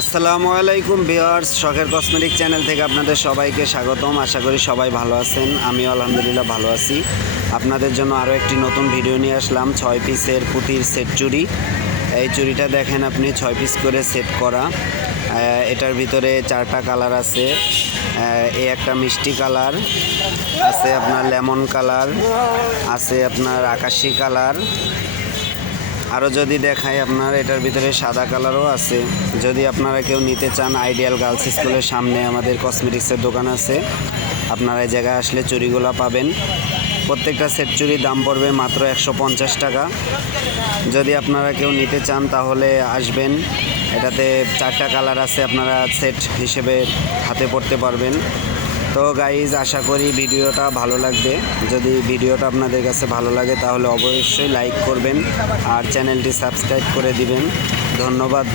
আসসালামু আলাইকুম ভিউয়ার্স, শখের কসমেটিক চ্যানেল থেকে আপনাদের সবাইকে স্বাগতম। আশা করি সবাই ভালো আছেন, আমিও আলহামদুলিল্লাহ ভালো আছি। আপনাদের জন্য আরও একটি নতুন ভিডিও নিয়ে আসলাম। 6 পিসের পুঁতির সেট চুড়ি। এই চুড়িটা দেখেন আপনি 6 পিস করে সেট করা। এটার ভিতরে 4টা কালার আছে। এই একটা মিষ্টি কালার আছে, আপনার লেমন কালার আছে, আপনার আকাশি কালার। আরও যদি দেখাই আপনার এটার ভিতরে সাদা কালারও আছে। যদি আপনারা কেউ নিতে চান, আইডিয়াল গার্লস স্কুলের সামনে আমাদের কসমেটিক্সের দোকান আছে, আপনারা এই জায়গায় আসলে চুড়িগুলো পাবেন। প্রত্যেকটা সেট চুড়ির দাম পড়বে মাত্র 150 টাকা। যদি আপনারা কেউ নিতে চান তাহলে আসবেন। এটাতে 4টা কালার আছে, আপনারা সেট হিসেবে হাতে পড়তে পারবেন। তো গাইজ, আশা করি ভিডিওটা ভালো লাগবে। যদি ভিডিওটা আপনাদের কাছে ভালো লাগে তাহলে অবশ্যই লাইক করবেন আর চ্যানেলটি সাবস্ক্রাইব করে দিবেন। ধন্যবাদ।